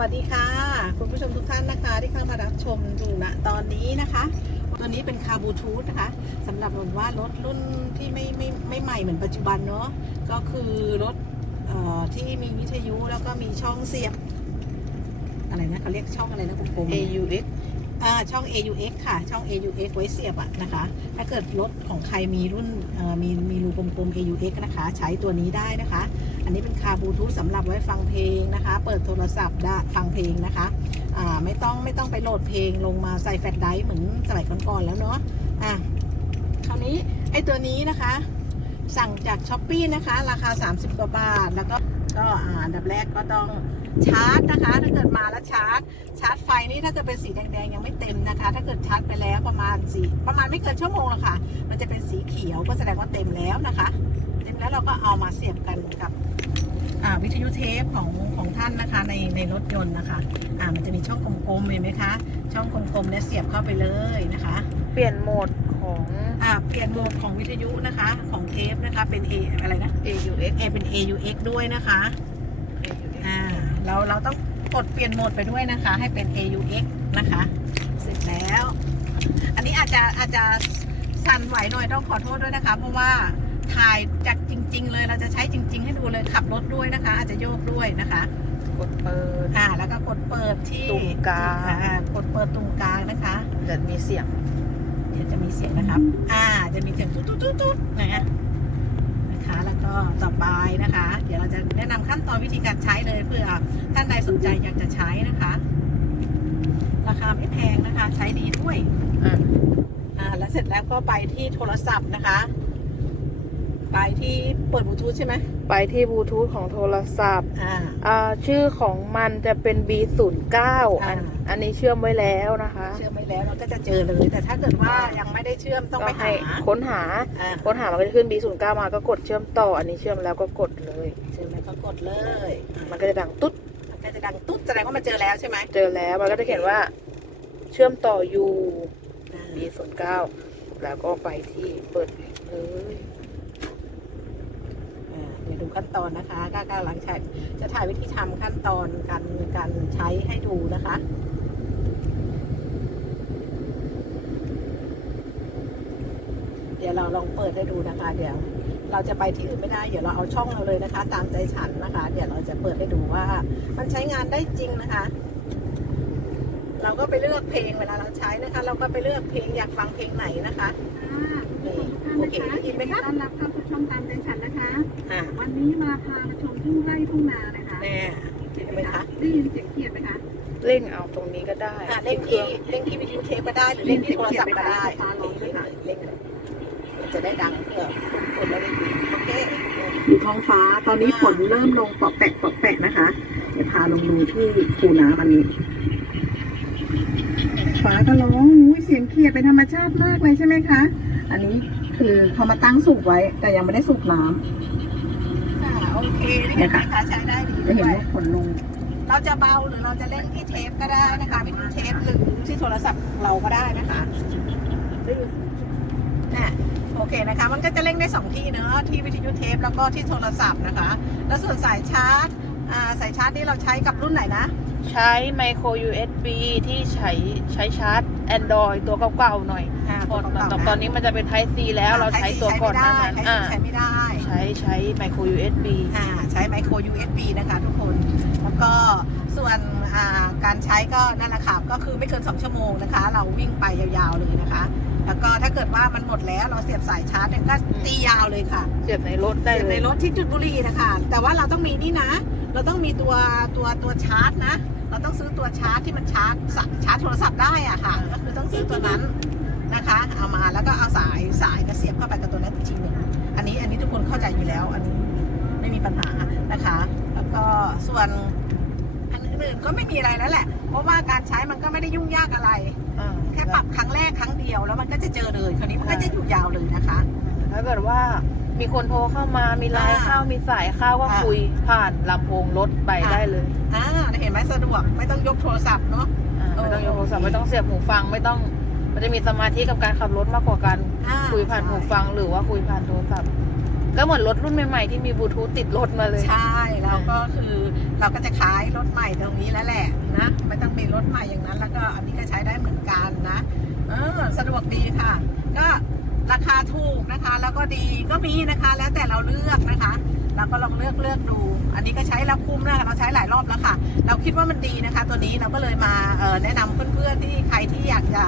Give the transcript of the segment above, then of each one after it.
วัสดีค่ะ คุณผู้ชมทุกท่านนะคะ ที่เข้ามารับชมอยู่ณตอนนี้นะคะตัวนี้เป็นคาบลูทูธนะคะสำหรับแบบว่ารถรุ่นที่ไม่ไม่ไม่ใหม่เหมือนปัจจุบันเนาะก็คือรถเอ่อที่มีวิทยุแล้วก็มีช่องเสียบ อะไรนะเขาเรียกช่องอะไรนะกลมๆ AUX อ่าช่อง AUX ค่ะ ช่อง AUX ไว้เสียบอะนะคะ ถ้าเกิดรถของใครมีรุ่นเอ่อมีมีรูกลมๆ AUX นะคะ ใช้ตัวนี้ได้นะคะ อันนี้เป็นคาบลูทูธสำหรับไว้ฟังเพลงนะคะ เปิดโทรศัพท์ได้ฟังเพลงนะคะอ่าไม่ต้องไม่ต้องไปโหลดเพลงลงมาใส่แฟลชไดรฟ์เหมือนสมัยก่อนๆแล้วเนาะอะคราวนี้ไอ้ตัวนี้นะคะ สั่งจากช้อปปีนะคะ ราคา 30 กว่าบาท แล้วก็ก็อ่าอันดับแรกก็ต้องชาร์จนะคะ ถ้าเกิดมาแล้วชาร์จ ชาร์จไฟนี่ถ้าเกิดเป็นสีแดงๆยังไม่เต็มนะคะ ถ้าเกิดชาร์จไปแล้วประมาณสีประมาณไม่เกินชั่วโมงหรอกค่ะ มันจะเป็นสีเขียวก็แสดงว่าเต็มแล้วนะคะ แล้วเราก็เอามาเสียบกันกับอ่าวิทยุเทปของของท่านนะคะในในรถยนต์นะคะอ่ามันจะมีช่องกลมๆเห็นไหมคะ ช่องกลมๆเนี่ยเสียบเข้าไปเลยนะคะ เปลี่ยนโหมดของอ่าเปลี่ยนโหมดของวิทยุนะคะของเทปนะคะเป็น A อะไรนะ AUX A เป็น AUX ด้วยนะคะ AUX อ่าเราเราต้องกดเปลี่ยนโหมดไปด้วยนะคะ ให้เป็น AUX นะคะเสร็จแล้ว อันนี้อาจจะอาจจะสั่นไหวหน่อยต้องขอโทษด้วยนะคะ เพราะว่า ถ่ายจากจริง ๆ เลยเราจะใช้จริง ๆ ให้ดูเลยขับรถด้วยนะคะ อาจจะโยกด้วยนะคะกดเปิดอ่าแล้วก็กดเปิดที่ตุ่มกลางอ่กดเปิดตรงกลางนะคะแต่มีเสียงเดี๋ยวจะมีเสียงนะครับ อ่า จะมีเสียงตุ๊ดตุ๊ดตุ๊ดตุ๊ดนะนะคะแล้วก็ต่อไปนะคะ เดี๋ยวเราจะแนะนำขั้นตอนวิธีการใช้เลยเพื่อท่านใดสนใจอยากจะใช้นะคะ ราคาไม่แพงนะคะ ใช้ดีด้วยอะอ่าแล้วเสร็จแล้วก็ไปที่โทรศัพท์นะคะ ไปที่เปิดบลูทูธใช่ไหมไปที่บลูทูธของโทรศัพท์อ่า อ่าชื่อของมันจะเป็น B09 อัน อ่า อันนี้เชื่อมไว้แล้วนะคะ เชื่อมไปแล้วเราก็จะเจอเลย แต่ถ้าเกิดว่ายังไม่ได้เชื่อมต้องไปก็หาให้ค้นหา อ่าค้นหามันก็จะขึ้น B09 มาก็กดเชื่อมต่อ อันนี้เชื่อมแล้วก็กดเลย เชื่อมแล้วก็กดเลยอ่ามันก็จะดังตุ๊ด มันก็จะดังตุ๊ดแสดงว่ามันเจอแล้วใช่ไหมเจอแล้วมันก็จะเขียนว่า เชื่อมต่ออยู่ B09 แล้วก็ไปที่เปิดเลยอ่าเดี๋ ยวดูขั้นตอนนะคะก็กำลังใช้จะถ่ายวิธีทำขั้นตอนการการใช้ให้ดูนะคะเดี๋ยวเราลองเปิดให้ดูนะคะ เดี๋ยวเราจะไปที่อื่นไม่ได้ เดี๋ยวเราเอาช่องเราเลยนะคะ ตามใจฉันนะคะ เดี๋ยวเราจะเปิดให้ดูว่า มันใช้งานได้จริงนะคะ เราก็ไปเลือกเพลงเวลาเราใช้นะคะ เราก็ไปเลือกเพลงอยากฟังเพลงไหนนะคะนี่โอเคได้ยินไหมคะต้อนรับเข้าสู่ช่องตามใจฉันนะคะอ่าวันนี้มาพามาชมทุ่งไร่ทุ่งนานะคะแน่เห็นไหมคะได้ยินเสียงเขียดไหมคะเร่งเอาตรงนี้ก็ได้อะเล่นที่เล่นที่วิทยุเทปก็ได้หรือเล่นที่โทรศัพท์ก็ได้เล่นเลยเล่นเลยมันจะได้ดังเพื่อทุกคนแล้วได้ยินโอเคดูท้องฟ้าตอนนี้ฝนเริ่มลงปอกแปะปอกแปะนะคะเดี๋ยวพาลงดูที่คูน้ำอันนี้ ฟ้าก็ร้องอุ้ยเสียงเขียดเป็นธรรมชาติมากเลยใช่ไหมคะ อันนี้คือเขามาตั้งสูบไว้ แต่ยังไม่ได้สูบน้ำอ่าโอเคนี่เห็นไหมคะใช้ได้ดีจะด้เห็นวยว่าฝนลงเราจะเบาหรือเราจะเล่นที่เทปก็ได้นะคะวิทยุเทปหรือที่โทรศัพท์เราก็ได้นะคะน่ะโอเคนะคะ มันก็จะเล่นได้สองที่เนอะที่วิทยุเทปแล้วก็ที่โทรศัพท์นะคะ แล้วส่วนสายชาร์จอ่าสายชาร์จนี่เราใช้กับรุ่นไหนนะ ใช้ไมโคร USB ที่ใช้ใช้ชาร์จ Android ตัวเก่าๆหน่อยอ่าตอนตัวเก่าๆตอนนะ ตอนนี้มันจะเป็น Type C แล้วเราใช้ตัวก่อนหน้านั้น ใช้อ่า ใช้ไม่ได้ใช้ใช้ไมโคร USB อ่าใช้ไมโคร USB นะคะทุกคน แล้วก็ส่วนอ่าการใช้ก็นั่นแหละค่ะก็คือไม่เกิน 2 ชั่วโมงนะคะ เราวิ่งไปยาวๆเลยนะคะ แล้วก็ถ้าเกิดว่ามันหมดแล้วเราเสียบสายชาร์จเนี่ยก็ตียาวเลยค่ะ เสียบในรถได้เสียบเลในย รถที่จุดบุรีนะคะ แต่ว่าเราต้องมีนี่นะ เราต้องมีตัวตัวตัวชาร์จนะ เราต้องซื้อตัวชาร์จที่มันชาร์จชาร์จโทรศัพท์ได้อะค่ะ ก็คือต้องซื้อตัวนั้นนะคะ เอามาแล้วก็เอาสายสายเนี่ยเสียบเข้าไปกับตัวนั้นอีกทีหนึ่งอันนี้อันนี้ทุกคนเข้าใจอยู่แล้ว อันนี้ไม่มีปัญหานะคะ แล้วก็ส่วนอันอื่นก็ไม่มีอะไรแล้วแหละ เพราะว่าการใช้มันก็ไม่ได้ยุ่งยากอะไรแค่ปรับครั้งแรกครั้งเดียวแล้วมันก็จะเจอเลยคราวนี้มันก็จะอยู่ยาวเลยนะคะถ้าเกิดว่า มีคนโทรเข้ามามีไลน์อ่าเข้ามีสายเข้าก็อ่าคุยผ่านลำโพงรถไปอ่า ได้เลยอ่าเห็นไหมสะดวกไม่ต้องยกโทรศัพท์เนาะ อ่าไม่ต้องยกโทรศัพท์ไม่ต้องเสียบหูฟังไม่ต้อง มันจะมีสมาธิกับการขับรถมากกว่าการอ่าคุยผ่านหูฟังหรือว่าคุยผ่านโทรศัพท์ ก็เหมือนรถรุ่นใหม่ๆที่มีบลูทูธติดรถมาเลย ใช่แล้วก็คือเราก็จะขายรถใหม่ตรงนี้แล้วแหละนะไม่ต้องมีรถใหม่อย่างนั้น แล้วก็อันนี้ก็ใช้ได้เหมือนกันนะเออสะดวกดีค่ะ ก็ ราคาถูกนะคะ แล้วก็ดีก็มีนะคะ แล้วแต่เราเลือกนะคะเราก็ลองเลือกเลือกดู อันนี้ก็ใช้แล้วคุ้มนะคะเราใช้หลายรอบแล้วค่ะ เราคิดว่ามันดีนะคะ ตัวนี้เราก็เลยมาแนะนำเพื่อนๆที่ใครที่อยากจะ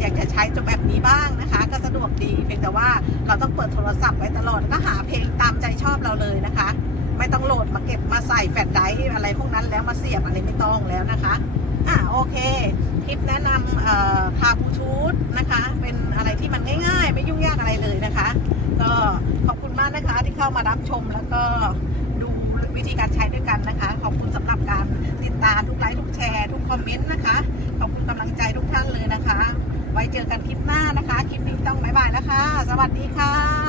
อยากจะใช้ตัวแบบนี้บ้างนะคะ ก็สะดวกดีเพียงแต่ว่าเราต้องเปิดโทรศัพท์ไว้ตลอดก็หาเพลงตามใจชอบเราเลยนะคะ ไม่ต้องโหลดมาเก็บมาใส่แฟลชไดรฟ์อะไรพวกนั้นแล้วมาเสียบอะไรไม่ต้องแล้วนะคะอะโอเค คลิปแนะนำคาบูทูธนะคะ เป็นอะไรที่มันง่าย เข้ามารับชมแล้วก็ดูวิธีการใช้ด้วยกันนะคะ ขอบคุณสำหรับการติดตามทุกไลค์ทุกแชร์ ทุกคอมเมนต์นะคะ ขอบคุณกำลังใจทุกท่านเลยนะคะ ไว้เจอกันคลิปหน้านะคะ คลิปนี้ต้องบ๊ายบายแล้วค่ะ สวัสดีค่ะ